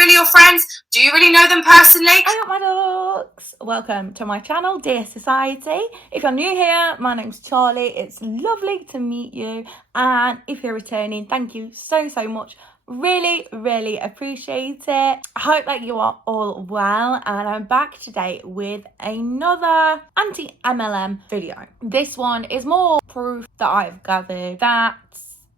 really your friends? Do you really know them personally? Hi up my ducks! Welcome to my channel, Dear Society. If you're new here, my name's Charlie. It's lovely to meet you, and if you're returning, thank you so much. Really appreciate it. I hope that you are all well, and I'm back today with another anti-MLM video. This one is more proof that I've gathered that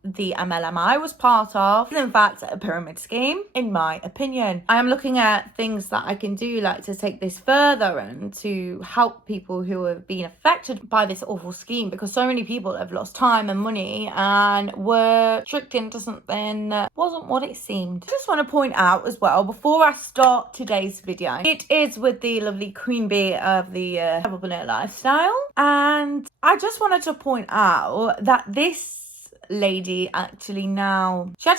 the MLM I was part of is in fact a pyramid scheme, in my opinion. I am looking at things that I can do, like to take this further and to help people who have been affected by this awful scheme, because so many people have lost time and money and were tricked into something that wasn't what it seemed. I just want to point out as well, before I start today's video, it is with the lovely Queen Bee of the Travelpreneur lifestyle, and I just wanted to point out that this lady actually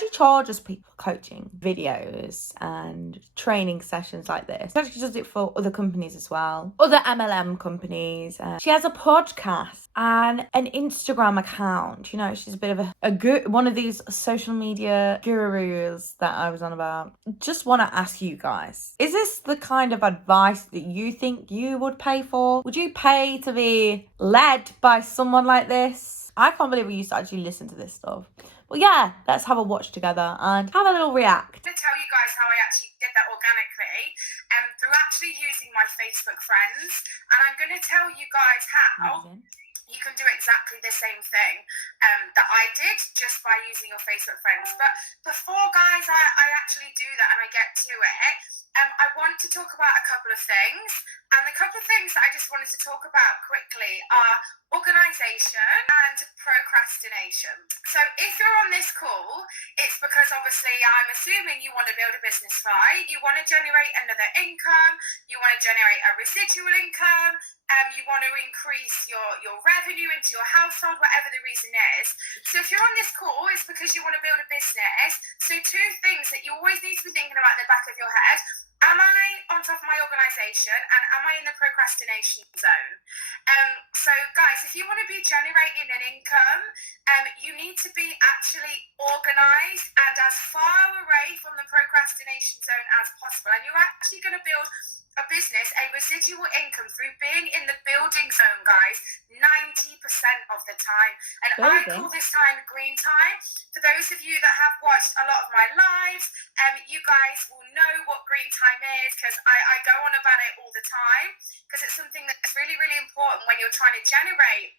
charges people coaching videos and training sessions like this. She actually does it for other companies as well, other MLM companies. She has a podcast and an Instagram account. You know, she's a bit of one of these social media gurus that I was on about. Just want to ask you guys, is this the kind of advice that you think you would pay for? Would you pay to be led by someone like this? I can't believe we used to actually listen to this stuff. But yeah, let's have a watch together and have a little react. I'm going to tell you guys how I actually did that organically through actually using my Facebook friends. And I'm going to tell you guys how you can do exactly the same thing that I did just by using your Facebook friends. But before, guys, I actually do that and I get to it, I want to talk about a couple of things. And the couple of things that I just wanted to talk about quickly are organisation and procrastination. So if you're on this call, it's because obviously I'm assuming you want to build a business, right? You want to generate another income, you want to generate a residual income, you want to increase your revenue into your household, whatever the reason is. So if you're on this call, it's because you want to build a business. So two things that you always need to be thinking about in the back of your head: am I on top of my organisation, and am I in the procrastination zone? So guys, if you want to be generating an income, you need to be actually organised and as far away from the procrastination zone as possible. And you're actually going to build a business, a residual income, through being in the building zone, guys, 90% of the time. And I call this time green time. For those of you that have watched a lot of my lives, you guys will know what green time is, because I go on about it all the time, because it's something that's really important when you're trying to generate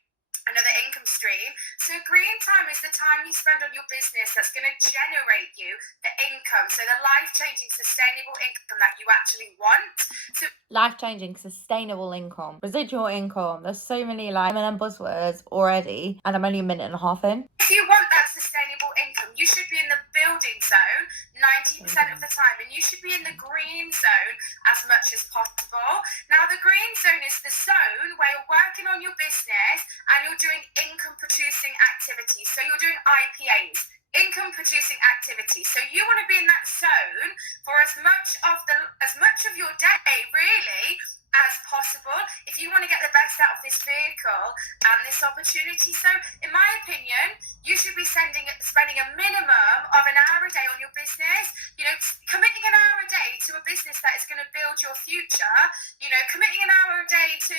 another income stream. So green time is the time you spend on your business that's going to generate you the income, so the life-changing sustainable income that you actually want. So life-changing sustainable income, residual income, there's so many like M&M buzzwords already, and I'm only a minute and a half in. If you want that sustainable income, you should be in the building zone 90% of the time, and you should be in the green zone as much as possible. Now, the green zone is the zone where you're working on your business and you're doing income producing activities. So you're doing IPAs, income producing activities. So you want to be in that zone for as much of your day really as possible, if you want to get the best out of this vehicle and this opportunity. So in my opinion, you should be spending a minimum of an hour a day on your business. You know, committing an hour a day to a business that is going to build your future, you know, committing an hour a day to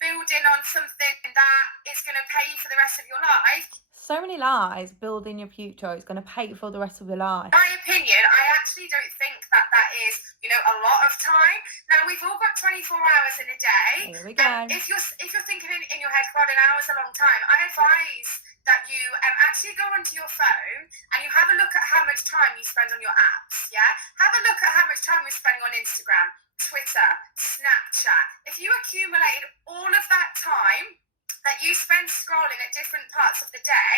building on something that is going to pay you for the rest of your life. So many lies. Building your future is going to pay you for the rest of your life. In my opinion, I actually don't think that is, you know, a lot of time. Now, we've all got 24 hours in a day. Here we go. If you're thinking in your head, God, an hour's a long time, I advise that you actually go onto your phone and you have a look at how much time you spend on your apps, yeah? Have a look at how much time you're spending on Instagram, Twitter, Snapchat. If you accumulated all of that time that you spend scrolling at different parts of the day,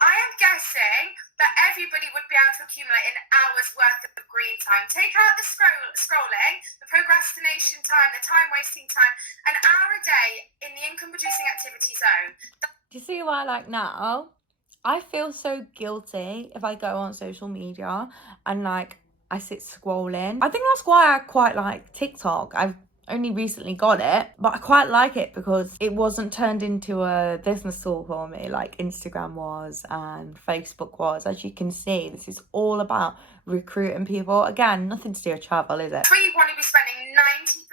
I am guessing that everybody would be able to accumulate an hour's worth of green time. Take out the scrolling, the procrastination time, the time wasting time, an hour a day in the income producing activity zone. Do you see why, like, now I feel so guilty if I go on social media and like I sit scrolling? I think that's why I quite like TikTok. I've only recently got it, but I quite like it because it wasn't turned into a business tool for me like Instagram was and Facebook was. As you can see, this is all about recruiting people. Again, nothing to do with travel, is it? We want to be spending 90%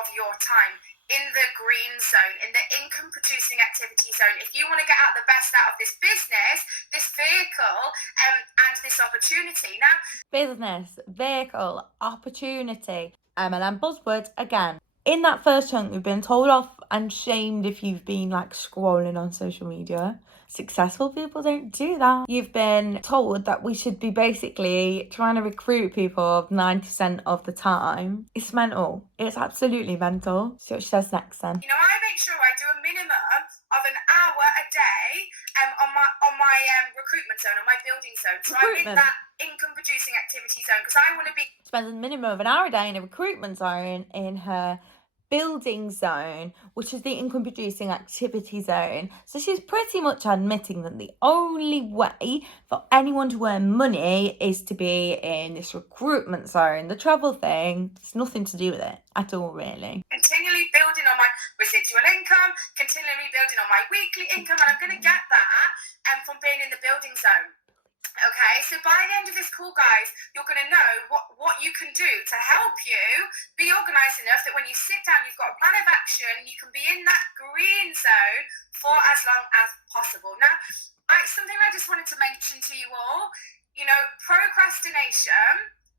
of your time in the green zone, in the income producing activity zone. If you want to get out the best out of this business, this vehicle, and this opportunity. Now, business, vehicle, opportunity, MLM buzzwords again. In that first chunk, we've been told off and shamed if you've been like scrolling on social media. Successful people don't do that. You've been told that we should be basically trying to recruit people 90% of the time. It's mental. It's absolutely mental. See what she says next then. You know, I make sure I do a minimum of an hour a day on my recruitment zone, on my building zone. So I'm in that income producing activity zone because I want to be... Spends a minimum of an hour a day in a recruitment zone in her building zone, which is the income producing activity zone. So she's pretty much admitting that the only way for anyone to earn money is to be in this recruitment zone. The travel thing, it's nothing to do with it at all, really. Continually building on my residual income, continually building on my weekly income, and I'm going to get that from being in the building zone. Okay, so by the end of this call, guys, you're going to know what you can do to help you be organised enough that when you sit down, you've got a plan of action, you can be in that green zone for as long as possible. Now, something I just wanted to mention to you all, you know, procrastination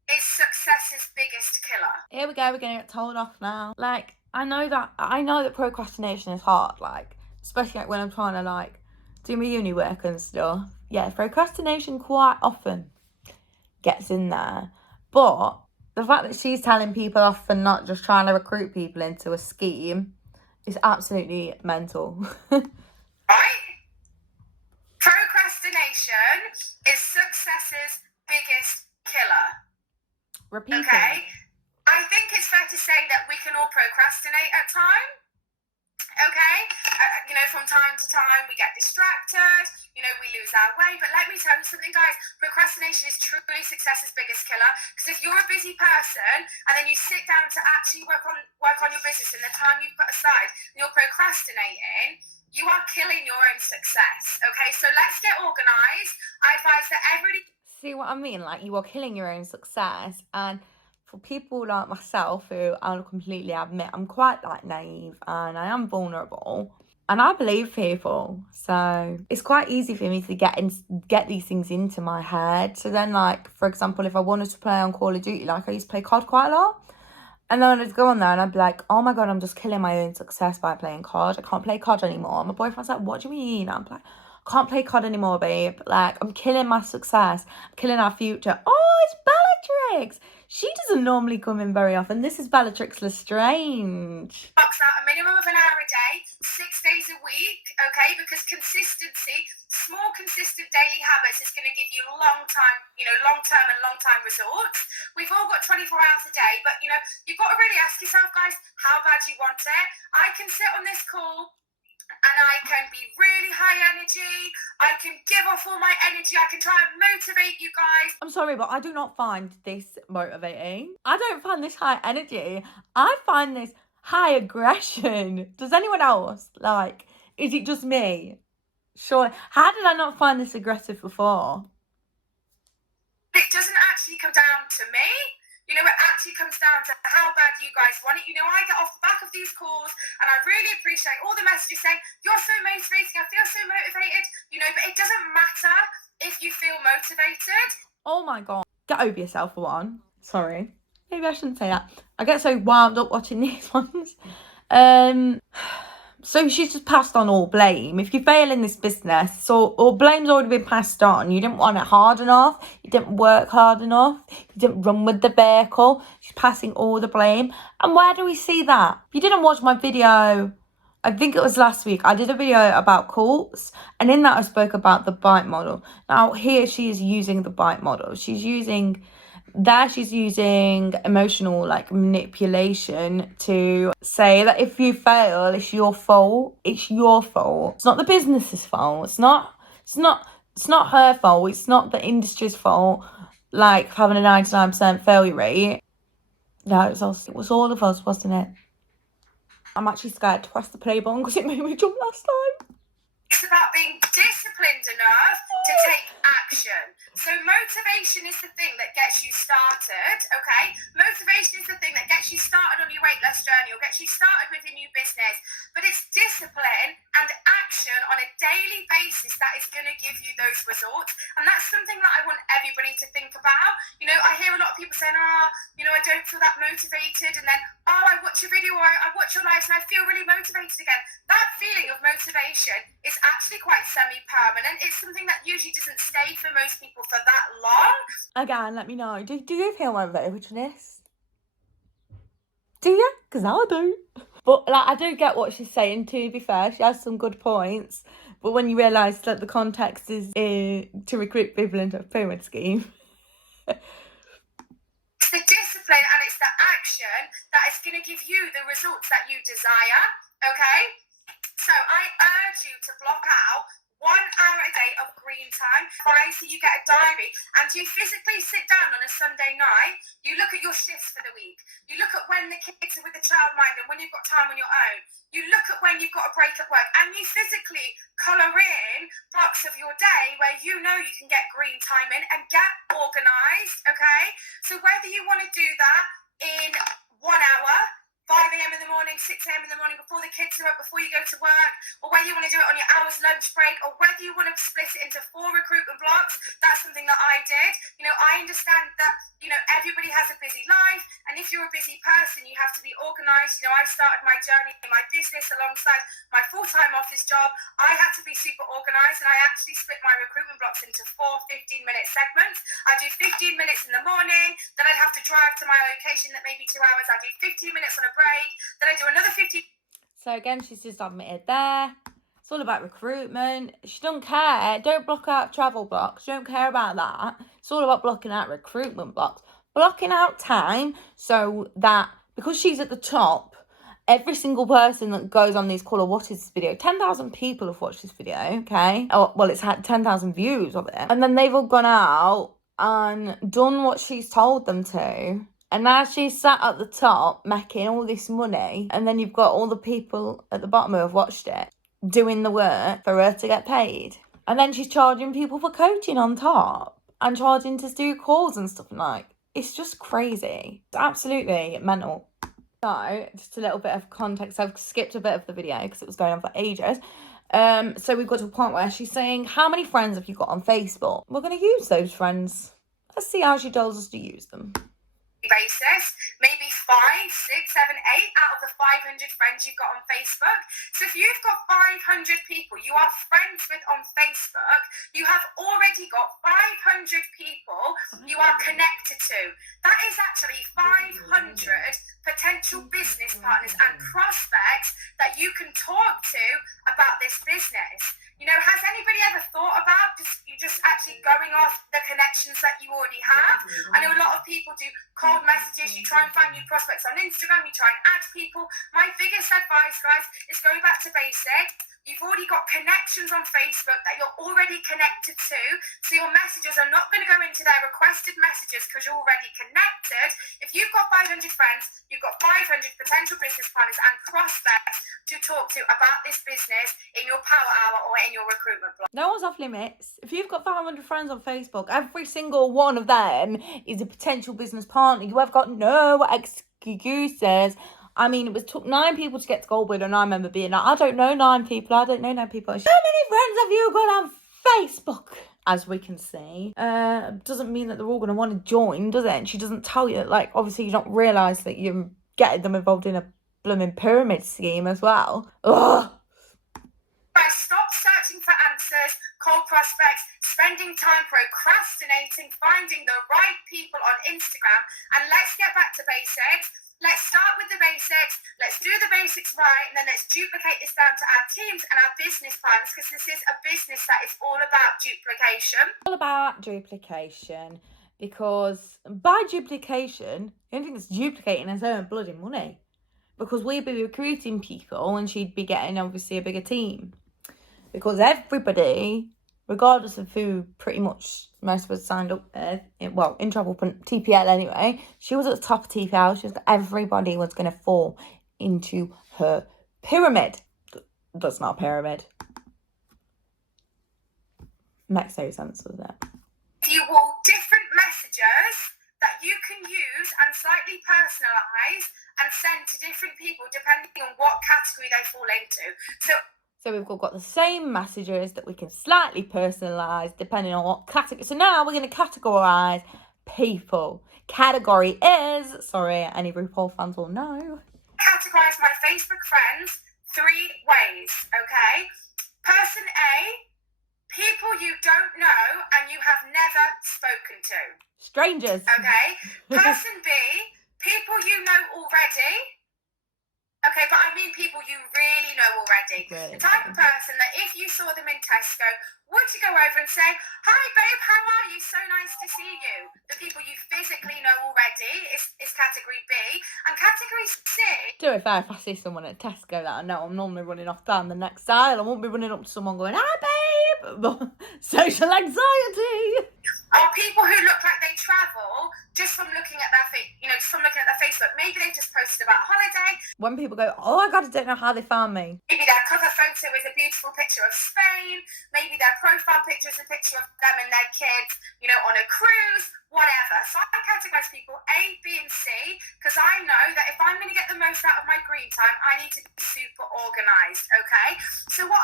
is success's biggest killer. Here we go, we're going to get told off now. Like, I know that procrastination is hard, like, especially like when I'm trying to like do my uni work and stuff. Yeah, procrastination quite often gets in there. But the fact that she's telling people off and not just trying to recruit people into a scheme is absolutely mental. Right? Procrastination is success's biggest killer. Repeat. Okay? I think it's fair to say that we can all procrastinate at times. Okay, you know, from time to time we get distracted, you know, we lose our way. But let me tell you something, guys, procrastination is truly success's biggest killer. Because if you're a busy person and then you sit down to actually work on your business in the time you've put aside and you're procrastinating, you are killing your own success. Okay, so let's get organised. I advise that everybody... See what I mean? Like, you are killing your own success. And for people like myself, who I'll completely admit, I'm quite like naive and I am vulnerable and I believe people, so it's quite easy for me to get these things into my head. So then, like, for example, if I wanted to play on Call of Duty, like I used to play COD quite a lot, and then I'd go on there and I'd be like, oh my god, I'm just killing my own success by playing COD. I can't play COD anymore. My boyfriend's like, what do you mean? I'm like, I can't play COD anymore, babe. Like, I'm killing my success. I'm killing our future. Oh, it's Bellatrix. She doesn't normally come in very often. This is Bellatrix Lestrange. Box out a minimum of an hour a day, 6 days a week, okay? Because consistency, small consistent daily habits is going to give you long-term and long-time results. We've all got 24 hours a day, but, you know, you've got to really ask yourself, guys, how bad you want it. I can sit on this call and I can be really high energy. I can give off all my energy. I can try and motivate you guys. I'm sorry, but I do not find this motivating. I don't find this high energy. I find this high aggression. Does anyone else? Like, is it just me? Sure. How did I not find this aggressive before? It doesn't actually come down to me. You know, it actually comes down to how bad you guys want it. You know, I get off the back of these calls and I really appreciate all the messages saying, you're so motivating, I feel so motivated. You know, but it doesn't matter if you feel motivated. Oh my god. Get over yourself for one. Sorry. Maybe I shouldn't say that. I get so wound up watching these ones. So she's just passed on all blame. If you fail in this business, so all blame's already been passed on. You didn't want it hard enough. You didn't work hard enough. You didn't run with the vehicle. She's passing all the blame. And where do we see that? If you didn't watch my video, I think it was last week, I did a video about cults. And in that I spoke about the bite model. Now here she is using the bite model. She's using emotional like manipulation to say that if you fail, it's your fault. It's your fault. It's not the business's fault. It's not her fault. It's not the industry's fault, like having a 99% failure rate. No, it was all of us, wasn't it? I'm actually scared to press the play button because it made me jump last time. It's about being disciplined enough to take action. So motivation is the thing that gets you started, okay? Motivation is the thing that gets you started on your weight loss journey or gets you started with your new business. But it's discipline and action on a daily basis that is going to give you those results. And that's something that I want everybody to think about. You know, I hear a lot of people saying, I don't feel that motivated. And then, I watch your video or I watch your lives and I feel really motivated again. That feeling of motivation is actually quite semi-permanent. It's something that usually doesn't stay for most people for that long. Again, let me know. Do you feel motivated with this? Do you? Because I do. But I do get what she's saying, to be fair. She has some good points. But when you realise that the context is to recruit people into a pyramid scheme. It's the discipline and it's the action that is going to give you the results that you desire, okay? So I urge you to block out 1 hour a day of green time. So you get a diary and you physically sit down on a Sunday night, you look at your shifts for the week, you look at when the kids are with the childminder and when you've got time on your own, you look at when you've got a break at work and you physically colour in blocks of your day where you know you can get green time in and get organised, okay? So whether you want to do that in 1 hour, 5 a.m. in the morning, 6 a.m. in the morning, before the kids are up, before you go to work, or whether you want to do it on your hour's lunch break, or whether you want to split it into 4 recruitment blocks, that's something that I did. You know, I understand that, everybody has a busy life, and if you're a busy person, you have to be organised. You know, I started my journey in my business alongside my full-time office job. I had to be super organised, and I actually split my recruitment blocks into 4 15-minute segments. I do 15 minutes in the morning, then I'd have to drive to my location that may be 2 hours. I do 15 minutes on a break, then I do another 15. So again, she's just admitted there. It's all about recruitment. She don't care. Don't block out travel blocks. She don't care about that. It's all about blocking out recruitment blocks. Blocking out time so that, because she's at the top, every single person that goes on these call or what is this video, 10,000 people have watched this video, okay? Oh, well, it's had 10,000 views of it. And then they've all gone out and done what she's told them to. And now she's sat at the top making all this money, and then you've got all the people at the bottom who have watched it doing the work for her to get paid. And then she's charging people for coaching on top and charging to do calls and stuff like. It's just crazy. It's absolutely mental. So, just a little bit of context. I've skipped a bit of the video because it was going on for ages. So we've got to a point where she's saying, how many friends have you got on Facebook? We're going to use those friends. Let's see how she tells us to use them. Basis, maybe 5, 6, 7, 8 out of the 500 friends you've got on Facebook. So if you've got 500 people you are friends with on Facebook, you have already got 500 people you are connected to. That is actually 500 potential business partners and prospects that you can talk to about this business. You know, has anybody ever thought about just actually going off the connections that you already have? I know a lot of people do cold messages, you try and find new prospects on Instagram, you try and add people. My biggest advice, guys, is going back to basic. You've already got connections on Facebook that you're already connected to, so your messages are not going to go into their requested messages because you're already connected. If you've got 500 friends, you've got 500 potential business partners and prospects to talk to about this business in your power hour or in your recruitment blog. No one's off limits. If you've got 500 friends on Facebook, every single one of them is a potential business partner. You have got no excuses. I mean, it took 9 people to get to Goldwood, and I remember being like, I don't know 9 people. How many friends have you got on Facebook? As we can see, doesn't mean that they're all going to want to join, does it? And she doesn't tell you, like, obviously you don't realise that you're getting them involved in a blooming pyramid scheme as well. Ugh. Stop searching for answers, cold prospects, spending time procrastinating, finding the right people on Instagram, and let's get back to basics. Let's start with the basics. Let's do the basics right, and then let's duplicate this down to our teams and our business plans, because this is a business that is all about duplication. All about duplication, because by duplication, the only thing that's duplicating is her bloody money. Because we'd be recruiting people and she'd be getting, obviously, a bigger team. Because everybody regardless of who pretty much most of us signed up with, in TPL anyway, she was at the top of TPL. Everybody was going to fall into her pyramid. That's not a pyramid. Makes no sense, does it? You all different messages that you can use and slightly personalise and send to different people depending on what category they fall into. So we've got the same messages that we can slightly personalise depending on what category. So now we're going to categorise people. Category is, sorry, any RuPaul fans will know. Categorise my Facebook friends 3 ways, okay? Person A, people you don't know and you have never spoken to. Strangers. Okay. Person B, people you know already. Okay, but I mean people you really know already. Really? The type of person that if you saw them in Tesco, would you go over and say, "Hi babe, how are you? So nice to see you." The people you physically know already is category B. And category C... To be fair, if I see someone at Tesco that I know, I'm normally running off down the next aisle. I won't be running up to someone going, "Hi babe." Social anxiety. Are people who look like they travel just from looking at their Facebook. Maybe they just posted about holiday. When people go, "Oh my God, I don't know how they found me." Maybe their cover photo is a beautiful picture of Spain. Maybe their profile picture is a picture of them and their kids, on a cruise, whatever. So I categorize people A, B, and C because I know that if I'm going to get the most out of my green time, I need to be super organized, okay? So what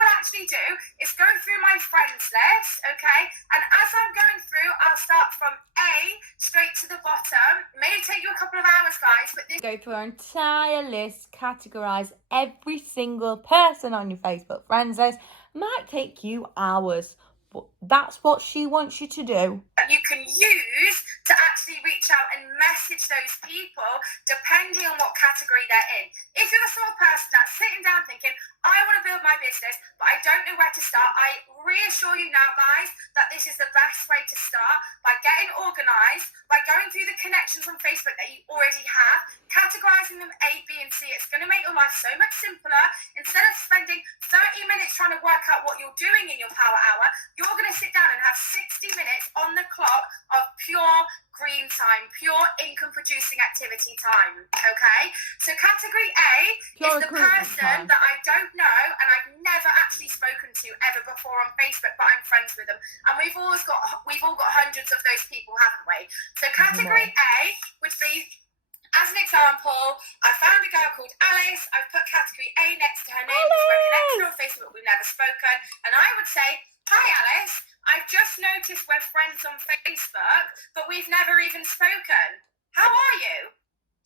I'll actually do is go through my friends list, okay? And as I'm going through, I'll start from A straight to the bottom. It may take you a couple of hours, guys, but this... Go through our entire list, categorise every single person on your Facebook friends list. Might take you hours, but that's what she wants you to do. You can use to actually reach out and message those people depending on what category they're in. If you're the sort of person that's sitting down thinking, I want to build my business, but I don't know where to start, I reassure you now, guys, that this is the best way to start by getting organised, by going through the connections on Facebook that you already have, categorising them A, B, and C. It's going to make your life so much simpler. Instead of spending 30 minutes trying to work out what you're doing in your power hour, you're going to sit down and have 60 minutes on the clock of pure green time, pure income producing activity time, okay? So category A is the person that I don't know and I've never actually spoken to ever before on Facebook, but I'm friends with them. And we've all got hundreds of those people, haven't we? So category A would be, as an example, I found a girl called Alice. I've put category A next to her name because we're connected on Facebook, but we've never spoken. And I would say, "Hi Alice, I've just noticed we're friends on Facebook, but we've never even spoken. How are you?"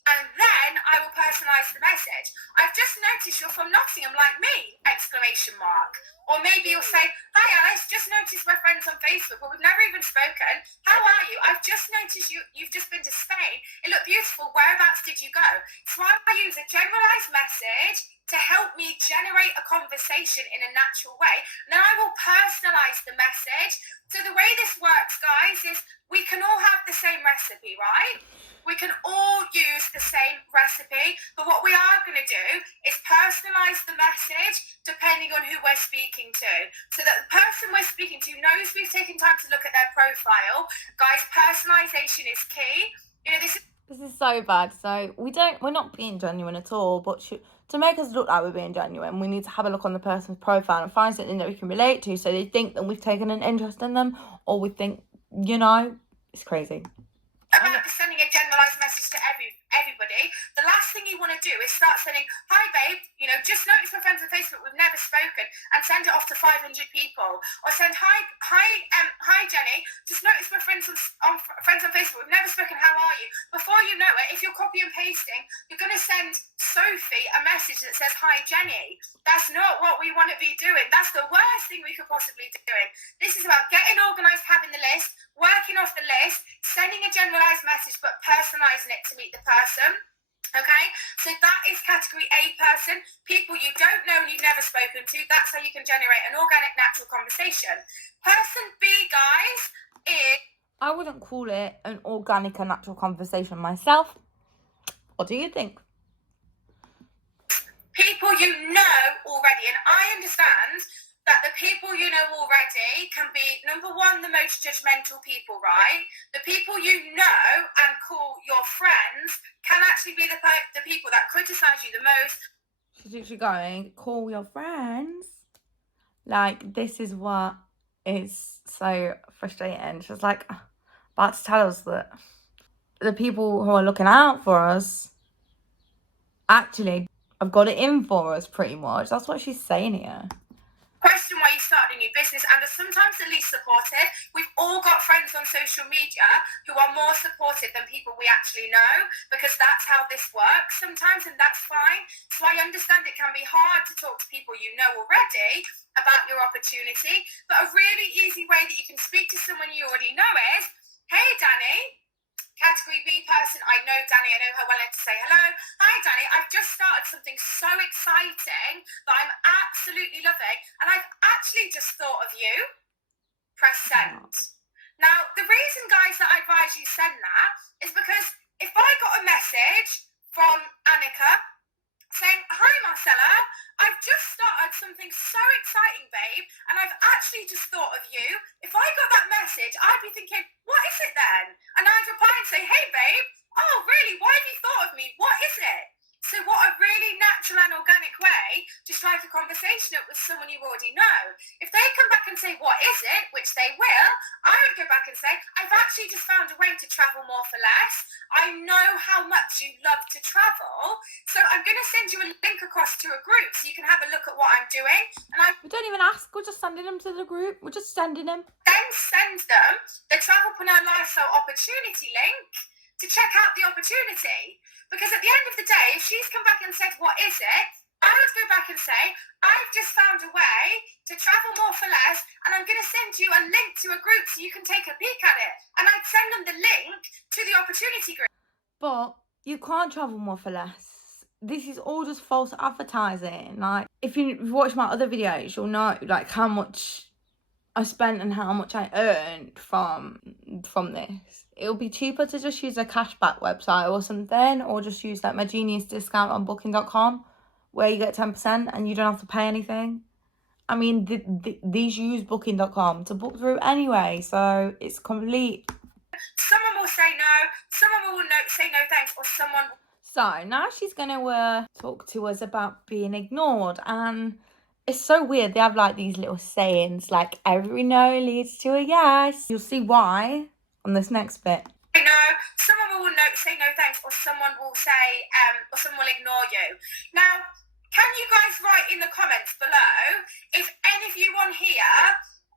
And then I will personalise the message. "I've just noticed you're from Nottingham like me, exclamation mark." Or maybe you'll say, "Hi Alice, just noticed we're friends on Facebook, but we've never even spoken. How are you? I've just noticed you've just been to Spain. It looked beautiful. Whereabouts did you go?" So I use a generalised message to help me generate a conversation in a natural way. And then I will personalise the message. So the way this works, guys, is we can all have the same recipe, right? We can all use the same recipe, but what we are going to do is personalise the message depending on who we're speaking to, so that the person we're speaking to knows we've taken time to look at their profile. Guys, personalisation is key. This is so bad. So we're not being genuine at all, but to make us look like we're being genuine, we need to have a look on the person's profile and find something that we can relate to, so they think that we've taken an interest in them, or we think, it's crazy. About sending a generalised message to everybody, the last thing you want to do is start sending, "Hi babe, just noticed we're friends on Facebook, we've never spoken," and send it off to 500 people. Or send, hi Jenny, just noticed we're friends on Facebook, we've never spoken, how are you? Before you know it, if you're copy and pasting, you're going to send Sophie a message that says, "Hi Jenny." That's not what we want to be doing. That's the worst thing we could possibly be doing. This is about getting organised, having the list, working off the list, sending a generalised message, but personalising it to meet the person. Okay, so that is category A person, people you don't know and you've never spoken to. That's how you can generate an organic, natural conversation. Person B, guys, is... I wouldn't call it an organic and natural conversation myself. What do you think? People you know already, and I understand that the people you know already can be, number one, the most judgmental people, right? The people you know and call your friends can actually be the people that criticize you the most. She's literally going, call your friends. Like, this is what is so frustrating. She's like, about to tell us that the people who are looking out for us actually have got it in for us, pretty much. That's what she's saying here. Question why you started a new business and are sometimes the least supportive. We've all got friends on social media who are more supportive than people we actually know, because that's how this works sometimes, and that's fine. So I understand it can be hard to talk to people you know already about your opportunity, but a really easy way that you can speak to someone you already know is, hey Danny, category B person, I know Danny, I know her well enough to say hello. Hi Danny, I've just started something so exciting that I'm absolutely loving, and I've actually just thought of you. Press send. Now, the reason, guys, that I advise you send that is because if I got a message from Annika saying, hi Marcella, I've just started something so exciting, babe, and I've actually just thought of you. If I got that message, I'd be thinking, what is it then? And I'd reply and say, hey babe, oh really, why have you thought of me? What is it? So what a really natural and organic way to strike a conversation up with someone you already know. If they come back and say, what is it? Which they will, I would go back and say, I've actually just found a way to travel more for less. I know how much you love to travel. So I'm going to send you a link across to a group so you can have a look at what I'm doing. And We don't even ask, we're just sending them to the group. We're just sending them. then send them the Travelpreneur Lifestyle Opportunity link to check out the opportunity. Because at the end of the day, if she's come back and said, what is it? I would go back and say, I've just found a way to travel more for less, and I'm going to send you a link to a group so you can take a peek at it. And I'd send them the link to the opportunity group. But you can't travel more for less. This is all just false advertising. Like, if you watch my other videos, you'll know like how much I spent and how much I earned from this. It'll be cheaper to just use a cashback website or something, or just use like my Genius discount on booking.com where you get 10% and you don't have to pay anything. I mean, these use booking.com to book through anyway, so it's complete. Someone will say no, someone will say no thanks, or someone will. So now she's going to talk to us about being ignored, and it's so weird. They have like these little sayings like every no leads to a yes. You'll see why on this next bit. No, someone will say no thanks, or someone will say, or someone will ignore you. Now, can you guys write in the comments below if any of you on here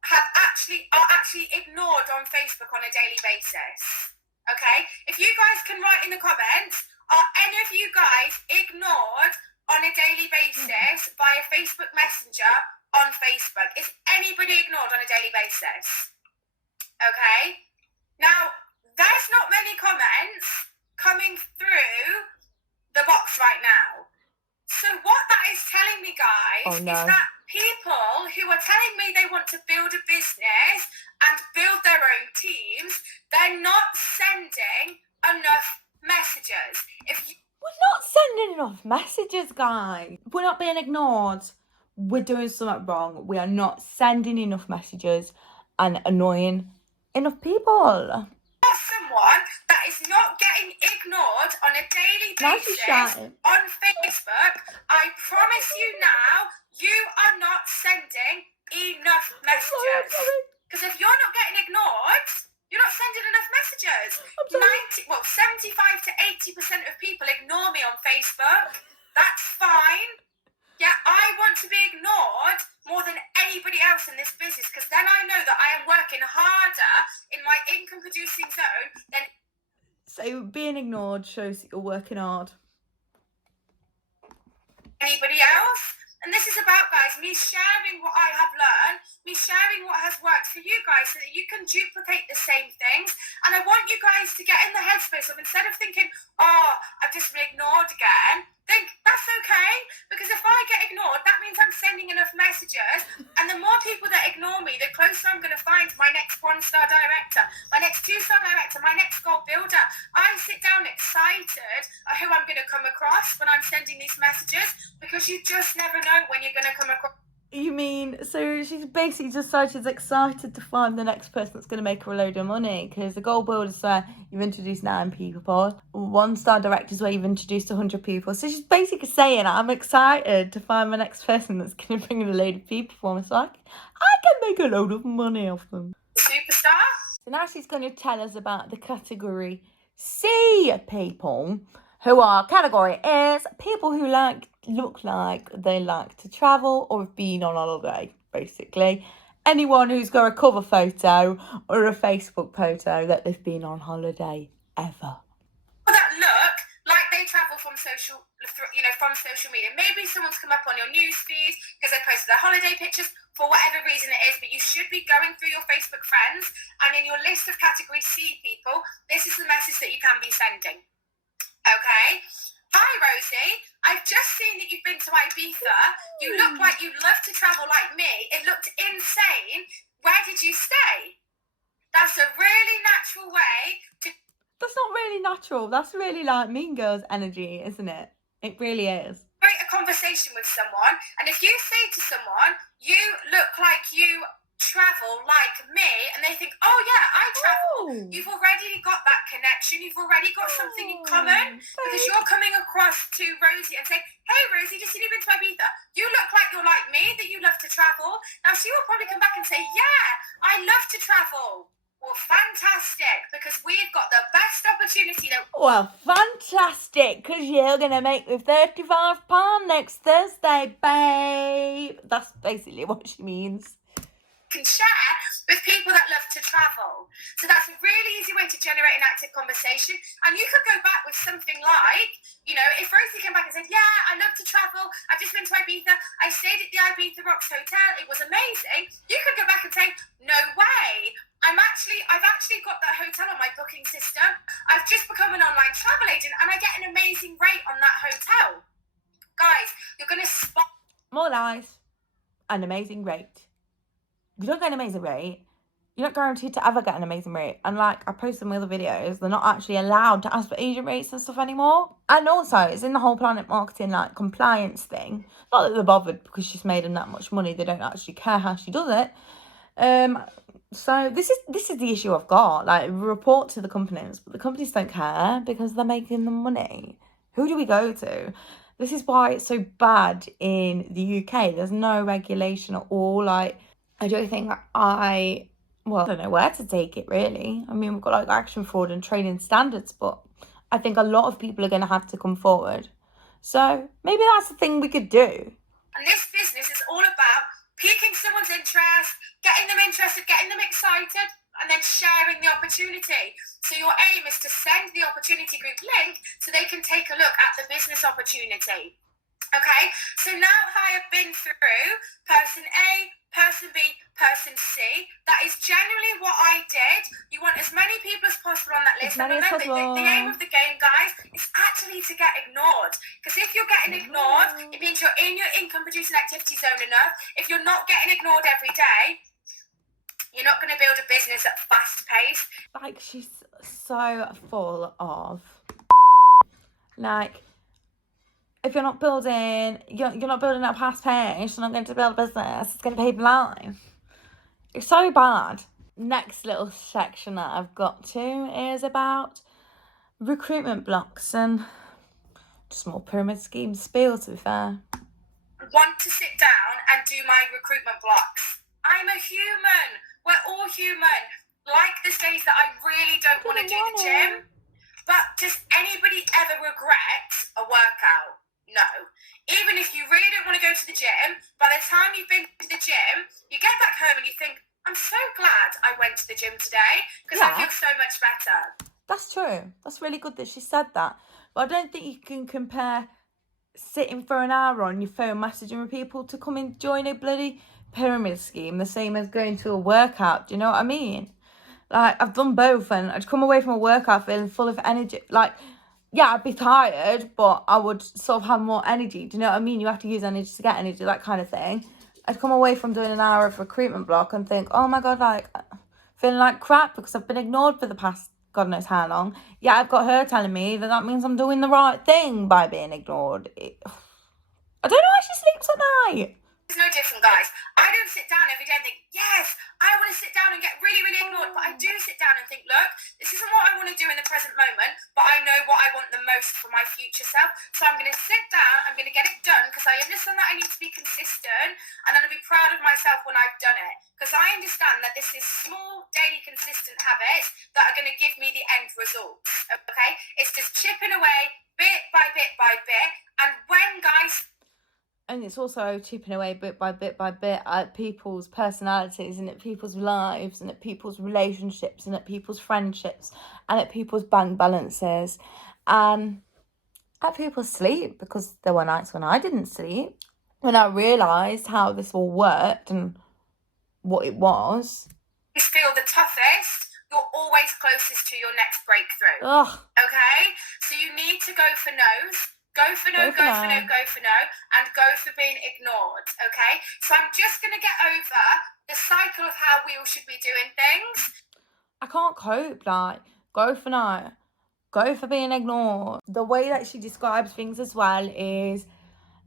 are actually ignored on Facebook on a daily basis? Okay, if you guys can write in the comments, are any of you guys ignored on a daily basis via Facebook Messenger on Facebook? Is anybody ignored on a daily basis? Okay. Now, there's not many comments coming through the box right now. So what that is telling me, guys, is that people who are telling me they want to build a business and build their own teams, they're not sending enough messages. We're not sending enough messages, guys. We're not being ignored. We're doing something wrong. We are not sending enough messages and annoying enough people. Someone that is not getting ignored on a daily basis on Facebook, I promise you now, you are not sending enough messages. Because if you're not getting ignored, you're not sending enough messages. 75 to 80% of people ignore me on Facebook. That's fine. Yeah, I want to be ignored more than anybody else in this business, because then I know that I am working harder in my income producing zone than. So being ignored shows that you're working hard. Anybody else? And this is about, guys, me sharing what I have learned, me sharing what has worked for you guys so that you can duplicate the same things. And I want you guys to get in the headspace of, instead of thinking, oh, I've just been ignored again, think that's okay, because if I get ignored, that means I'm sending enough messages, and the more people that ignore me, the closer I'm going to find my next 1-star director, my next 2-star director, my next goal builder. I sit down excited at who I'm going to come across when I'm sending these messages, because you just never know when you're going to come across. You mean, so she's basically decided she's excited to find the next person that's going to make her a load of money, because the goal build is where you've introduced 9 people, 1-star direct is where you've introduced 100 people. So she's basically saying, I'm excited to find my next person that's going to bring in a load of people for me, so I can make a load of money off them. Superstar. So now she's going to tell us about the category C people, who our category is people who look like they like to travel or have been on holiday, basically. Anyone who's got a cover photo or a Facebook photo that they've been on holiday ever. That look like they travel from social media. Maybe someone's come up on your news feed because they posted their holiday pictures for whatever reason it is, but you should be going through your Facebook friends, and in your list of category C people, this is the message that you can be sending. Okay. Hi, Rosie. I've just seen that you've been to Ibiza. You look like you love to travel like me. It looked insane. Where did you stay? That's a really natural way to... That's not really natural. That's really like Mean Girls energy, isn't it? It really is. Create a conversation with someone, and if you say to someone, you look like you travel like me, and they think, oh yeah, I travel, you've already got that connection, you've already got something in common, because you're coming across to Rosie and saying, hey Rosie, just seen you've been to Ibiza, you look like you're like me, that you love to travel. Now she will probably come back and say, yeah, I love to travel. Well, fantastic, because we've got the best opportunity that... Well, fantastic, because you're going to make me £35 next Thursday, babe. That's basically what she means. Can share with people that love to travel. So that's a really easy way to generate an active conversation. And you could go back with something like, if Rosie came back and said, yeah, I love to travel, I've just been to Ibiza, I stayed at the Ibiza Rocks Hotel, it was amazing. You could go back and say, no way, I've actually got that hotel on my booking system. I've just become an online travel agent and I get an amazing rate on that hotel. Guys, you're going to spot... More lies. An amazing rate. You don't get an amazing rate. You're not guaranteed to ever get an amazing rate. And I posted in my other videos, they're not actually allowed to ask for agent rates and stuff anymore. And also, it's in the whole Plannet marketing compliance thing. Not that they're bothered because she's made them that much money. They don't actually care how she does it. So this is the issue I've got. Report to the companies, but the companies don't care because they're making the money. Who do we go to? This is why it's so bad in the UK. There's no regulation at all. I don't think I don't know where to take it, really. I mean, we've got action fraud and training standards, but I think a lot of people are going to have to come forward. So maybe that's the thing we could do. And this business is all about piquing someone's interest, getting them interested, getting them excited, and then sharing the opportunity. So your aim is to send the opportunity group link so they can take a look at the business opportunity. Okay, so now I have been through person A, person B, person C. That is generally what I did. You want as many people as possible on that list. And remember, the aim of the game, guys, is actually to get ignored. Because if you're getting ignored, it means you're in your income producing activity zone enough. If you're not getting ignored every day, you're not going to build a business at fast pace. She's so full of if you're not building at a fast pace, you're not going to build a business. It's going to pay your life. It's so bad. Next little section that I've got to is about recruitment blocks and just more pyramid scheme spiel, to be fair. I want to sit down and do my recruitment blocks. I'm a human. We're all human. Like the days that I really don't want to do the gym. But does anybody ever regret a workout? No. Even if you really don't want to go to the gym, by the time you've been to the gym, you get back home and you think, I'm so glad I went to the gym today because I feel so much better. That's true. That's really good that she said that. But I don't think you can compare sitting for an hour on your phone messaging with people to come and join a bloody pyramid scheme the same as going to a workout. Do you know what I mean? I've done both and I'd come away from a workout feeling full of energy. Yeah, I'd be tired, but I would sort of have more energy. Do you know what I mean? You have to use energy to get energy, that kind of thing. I'd come away from doing an hour of recruitment block and think, oh my God, feeling like crap because I've been ignored for the past God knows how long. Yeah, I've got her telling me that means I'm doing the right thing by being ignored. I don't know how she sleeps at night. It's no different, guys. I don't sit down every day and think, yes, I want to sit down and get really, really ignored. But I do sit down and think, look, this isn't what I want to do in the present moment, but I know what I want the most for my future self. So I'm going to sit down, I'm going to get it done because I understand that I need to be consistent and I'm going to be proud of myself when I've done it. Because I understand that this is small, daily, consistent habits that are going to give me the end results. Okay? It's just chipping away bit by bit by bit. And when, guys... And it's also chipping away bit by bit by bit at people's personalities and at people's lives and at people's relationships and at people's friendships and at people's bank balances and at people's sleep, because there were nights when I didn't sleep. When I realised how this all worked and what it was. You feel the toughest, you're always closest to your next breakthrough. Ugh. Okay? So you need to go for no's. Go for no, go for no, go for no, and go for being ignored, okay? So I'm just going to get over the cycle of how we all should be doing things. I can't cope, like, go for no, go for being ignored. The way that she describes things as well is,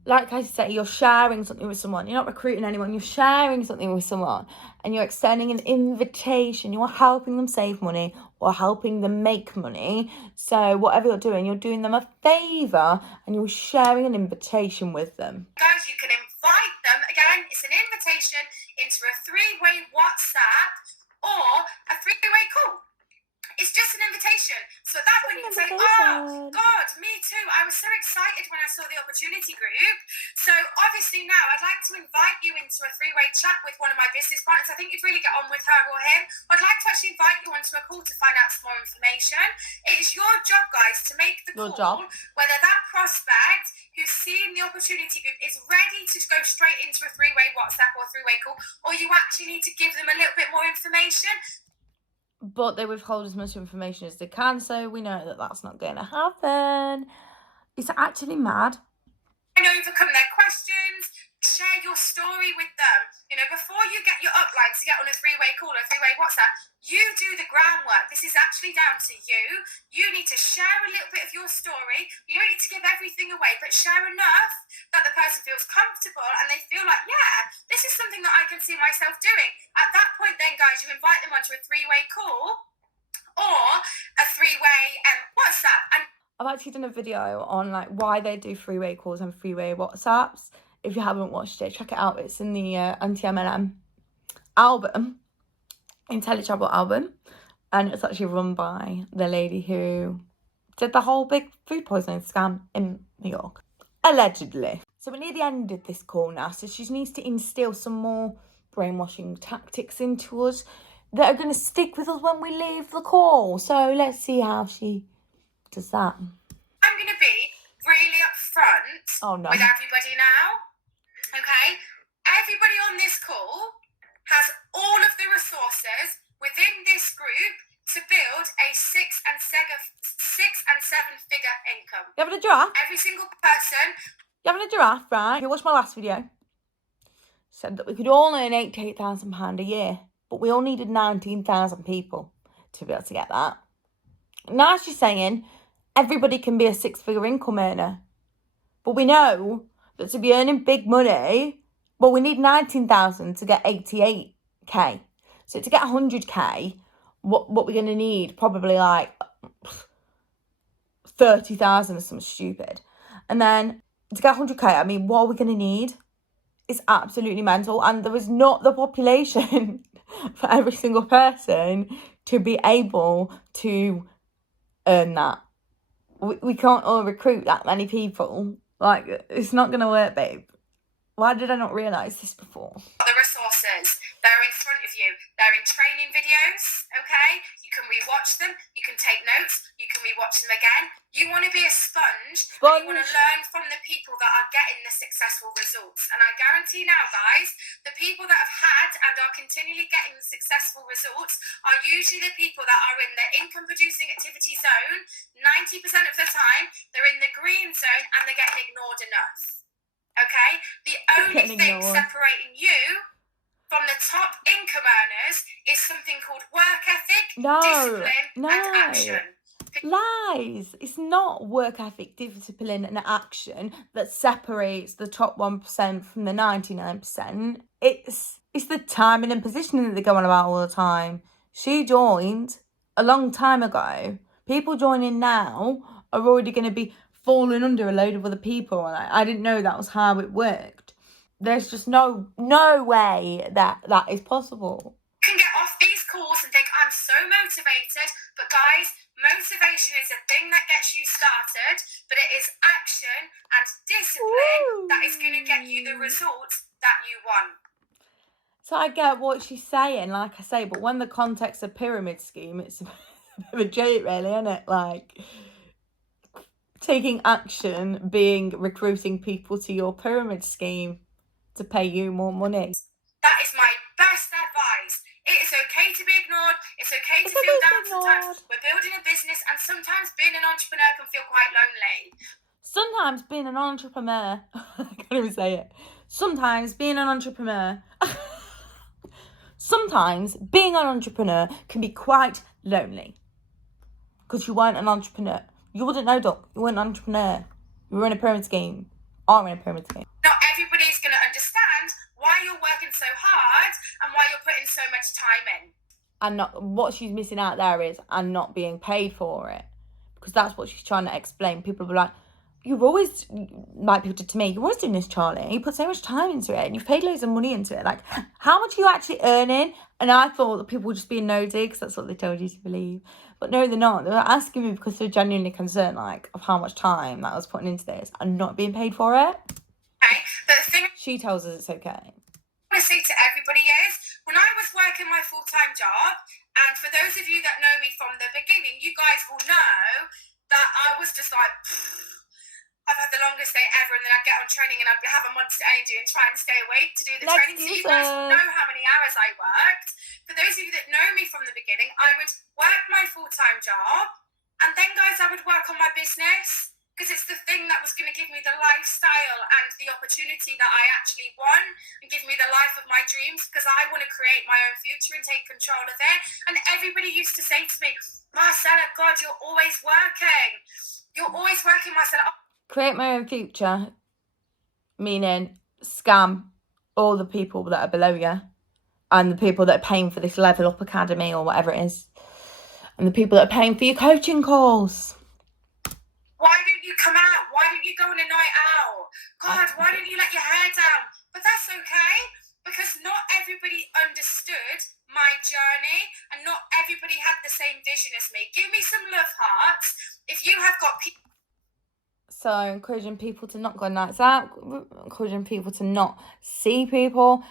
like I say, you're sharing something with someone. You're not recruiting anyone. You're sharing something with someone and you're extending an invitation. You're helping them save money or helping them make money. So whatever you're doing them a favour and you're sharing an invitation with them. Guys, you can invite them. Again, it's an invitation into a three-way WhatsApp or a three-way call. It's just an invitation. So at that point you can say, oh, God, me too. I was so excited when I saw the opportunity group. So obviously now I'd like to invite you into a three-way chat with one of my business partners. I think you'd really get on with her or him. I'd like to actually invite you onto a call to find out some more information. It is your job, guys, to make the call whether that prospect who's seeing the opportunity group is ready to go straight into a three-way WhatsApp or three-way call, or you actually need to give them a little bit more information. But they withhold as much information as they can, so we know that that's not going to happen. It's actually mad. And overcome their questions, share your story with them. You know, before you get your upline to get on a three-way call or a three-way WhatsApp, you do the groundwork. This is actually down to you. You need to share a little bit of your story. You don't need to give everything away, but share enough that the person feels comfortable and they feel like, yeah, this is something that I can see myself doing. At that point then, guys, you invite them onto a three-way call or a three-way WhatsApp. And I've actually done a video on like why they do three-way calls and three-way WhatsApps. If you haven't watched it, check it out. It's in the anti-MLM album, Intele album, and it's actually run by the lady who did the whole big food poisoning scam in New York, allegedly. So we're near the end of this call now, so she needs to instill some more brainwashing tactics into us that are going to stick with us when we leave the call. So let's see how she does that. I'm going to be really upfront with everybody now. Okay? Everybody on this call has all of the resources within this group to build a six and seven figure income. You having a giraffe? Every single person. You having a giraffe, right? If you watched my last video, said that we could all earn £8,000 to £8,000 a year, but we all needed 19,000 people to be able to get that. Now she's saying everybody can be a six-figure income earner, but we know that to be earning big money, well, we need 19,000 to get 88k. So to get 100k, what we're going to need, probably like 30,000 or something stupid. And then to get 100k, I mean, what are we going to need? It's absolutely mental. And there is not the population for every single person to be able to earn that. We can't all recruit that many people. Like, it's not going to work, babe. Why did I not realise this before? The resources, they're in front of you. They're in training videos, okay? You can rewatch them. You can take notes. You can rewatch them again. You want to be a sponge. And you want to learn from the people that are getting the successful results. And I guarantee now, guys, the people that have had and are continually getting the successful results are usually the people that are in the income-producing activity zone. 90% of the time, they're in the green zone and they're getting ignored enough. Okay? The only thing separating you from the top income earners is something called work ethic, discipline, and action. Lies. It's not work ethic, discipline and action that separates the top 1% from the 99%. It's the timing and positioning that they go on about all the time. She joined a long time ago. People joining now are already going to be falling under a load of other people. And I didn't know that was how it worked. There's just no way that is possible. You can get off these calls and think, I'm so motivated, but guys, motivation is a thing that gets you started, but it is action and discipline that is going to get you the results that you want. So I get what she's saying, like I say, but when the context of pyramid scheme, it's a bit of a joke, really, isn't it? Like, taking action being recruiting people to your pyramid scheme to pay you more money. That is my best advice. It is okay to be ignored. It's okay to feel down sometimes. We're building a business, and sometimes being an entrepreneur can feel quite lonely. Sometimes being an entrepreneur, I can't even say it. Sometimes being an entrepreneur, sometimes being an entrepreneur can be quite lonely. Because you weren't an entrepreneur. You wouldn't know, Doc. You weren't an entrepreneur. You were in a pyramid scheme. Are in a pyramid scheme. Not everybody's going to understand why you're working so hard and why you're putting so much time in. And not what she's missing out there is and not being paid for it. Because that's what she's trying to explain. People will be like, you're always, like people did to me, you're always doing this, Charlie. You put so much time into it and you've paid loads of money into it. Like, how much are you actually earning? And I thought that people were just being nosy because that's what they told you to believe. But no, they're not. They were asking me because they're genuinely concerned, like, of how much time that I was putting into this and not being paid for it. Okay, but the thing she tells us it's okay. I want to say to everybody is, when I was working my full-time job, and for those of you that know me from the beginning, you guys will know that I was just like, I've had the longest day ever, and then I'd get on training and I'd have a monster energy and try and stay awake to do the training. So you guys know how many hours I worked. For those of you that know me from the beginning, I would work my full-time job, and then, guys, I would work on my business because it's the thing that was going to give me the lifestyle and the opportunity that I actually want and give me the life of my dreams, because I want to create my own future and take control of it. And everybody used to say to me, Marcella, God, you're always working. You're always working, Marcella. Create my own future, meaning scam all the people that are below you and the people that are paying for this Level Up Academy or whatever it is, and the people that are paying for your coaching calls. Why don't you come out? Why don't you go on a night out? God, why don't you let your hair down? But that's okay, because not everybody understood my journey and not everybody had the same vision as me. Give me some love hearts if you have got people. So encouraging people to not go nights out, encouraging people to not see people.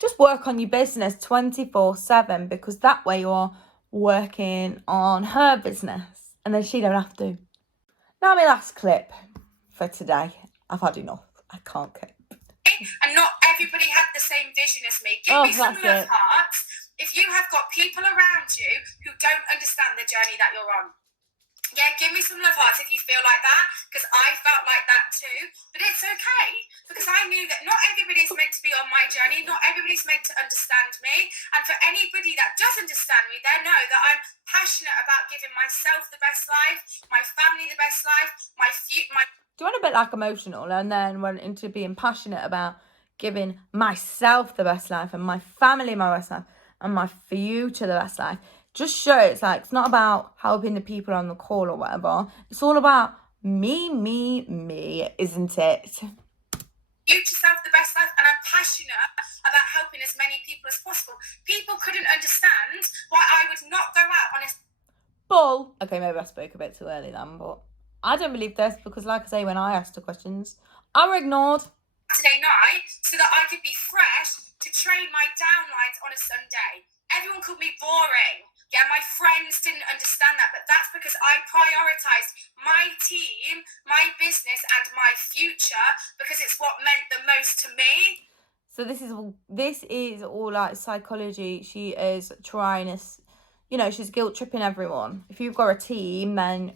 Just work on your business 24/7, because that way you're working on her business and then she don't have to. Now my last clip for today. I've had enough. I can't cope. And not everybody had the same vision as me. Give me some love hearts if you have got people around you who don't understand the journey that you're on. Yeah, give me some love hearts if you feel like that, because I felt like that too. But it's okay, because I knew that not everybody's meant to be on my journey, not everybody's meant to understand me. And for anybody that does understand me, they know that I'm passionate about giving myself the best life, my family the best life, my future. Do you want a bit like emotional, and then went into being passionate about giving myself the best life and my family my best life and my future the best life? Just show it's like, it's not about helping the people on the call or whatever. It's all about me, isn't it? Future self the best life, and I'm passionate about helping as many people as possible. People couldn't understand why I would not go out on a bull. Okay, maybe I spoke a bit too early then, but I don't believe this, because like I say, when I asked the questions, I were ignored. Saturday night so that I could be fresh to train my downlines on a Sunday. Everyone called me boring. Yeah, my friends didn't understand that, but that's because I prioritised my team, my business and my future, because it's what meant the most to me. So this is all like psychology. She is trying to, she's guilt tripping everyone. If you've got a team, then,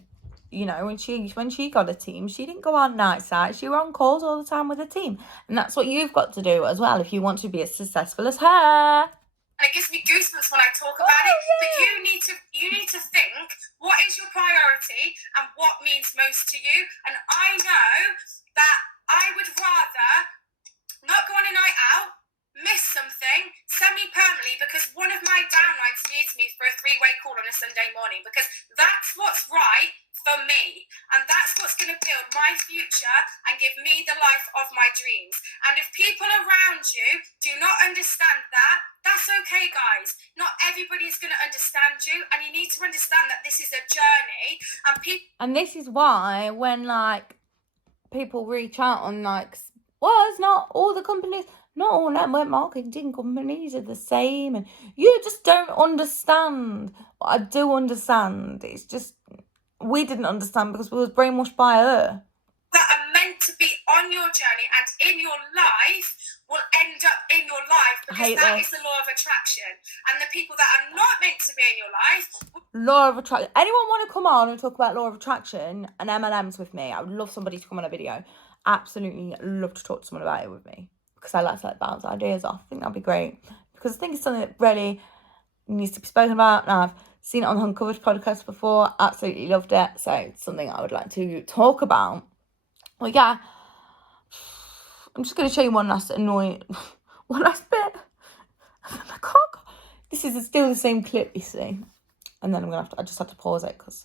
when she got a team, she didn't go on nights out. She were on calls all the time with a team. And that's what you've got to do as well if you want to be as successful as her. And it gives me goosebumps when I talk about it. But you need to think, what is your priority because that's what's right for me, and that's what's going to build my future and give me the life of my dreams. And if people around you do not understand that, that's okay, guys. Not everybody is going to understand you, and you need to understand that this is a journey, and this is why when like people reach out on like, well, it's not all the companies, not all network marketing companies are the same, and you just don't understand. I do understand. It's just we didn't understand because we was brainwashed by her. That are meant to be on your journey and in your life will end up in your life, because that is the law of attraction. And the people that are not meant to be in your life. Law of attraction. Anyone want to come on and talk about law of attraction and MLMs with me? I would love somebody to come on a video. Absolutely love to talk to someone about it with me, because I like to bounce ideas off. I think that'd be great, because I think it's something that really needs to be spoken about, and I've seen it on the Uncovered podcast before. Absolutely loved it. So it's something I would like to talk about. Well, yeah, I'm just going to show you one last bit. I can't. This is still the same clip, you see. And then I just have to pause it because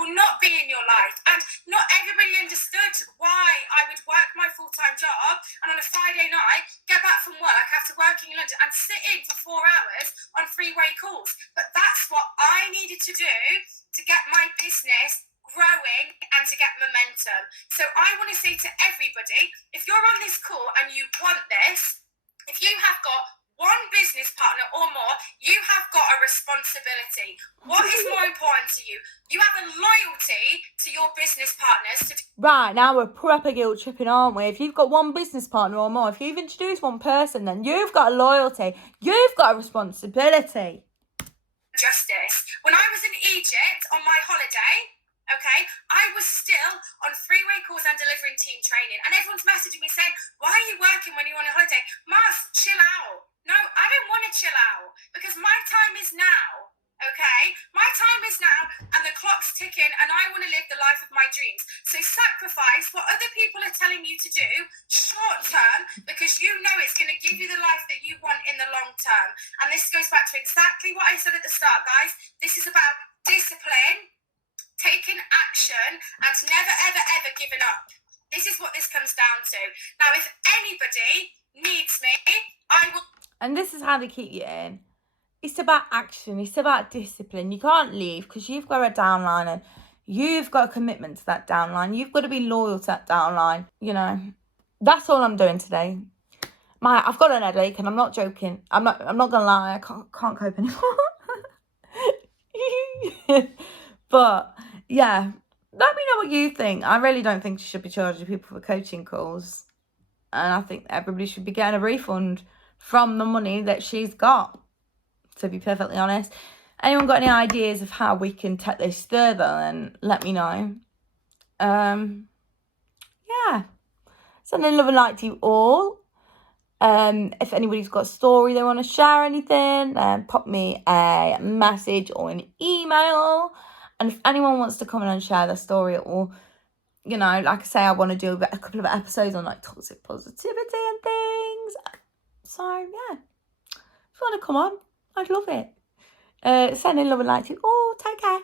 Will not be in your life. And not everybody understood why I would work my full-time job and on a Friday night get back from work after working in London and sit in for 4 hours on three-way calls. But that's what I needed to do to get my business growing and to get momentum. So I want to say to everybody, if you're on this call and you want this, if you have got one business partner or more, you have got a responsibility. What is more important to you? You have a loyalty to your business partners. Right, now we're proper guilt tripping, aren't we? If you've got one business partner or more, if you've introduced one person, then you've got a loyalty. You've got a responsibility. Justice. When I was in Egypt on my holiday, okay, I was still on three-way calls and delivering team training. And everyone's messaging me saying, why are you working when you're on a holiday? Mars, chill out. No, I don't want to chill out, because my time is now, okay? My time is now, and the clock's ticking, and I want to live the life of my dreams. So sacrifice what other people are telling you to do short term, because you know it's going to give you the life that you want in the long term. And this goes back to exactly what I said at the start, guys. This is about discipline, taking action, and never, ever, ever giving up. This is what this comes down to. Now, if anybody needs me, I will... And this is how they keep you in. It's about action. It's about discipline. You can't leave because you've got a downline and you've got a commitment to that downline. You've got to be loyal to that downline. You know, that's all I'm doing today. I've got an headache, and I'm not joking. I'm not gonna lie. I can't cope anymore. But yeah, let me know what you think. I really don't think you should be charging people for coaching calls, and I think everybody should be getting a refund from the money that she's got, to be perfectly honest. Anyone got any ideas of how we can take this further, then let me know. Yeah, sending love and light to you all. If anybody's got a story they want to share, anything, pop me a message or an email. And if anyone wants to come in and share their story, or, you know, like I say, I want to do a couple of episodes on like toxic positivity and things. So yeah, if you want to come on, I'd love it. Sending love and light to you all. Take care.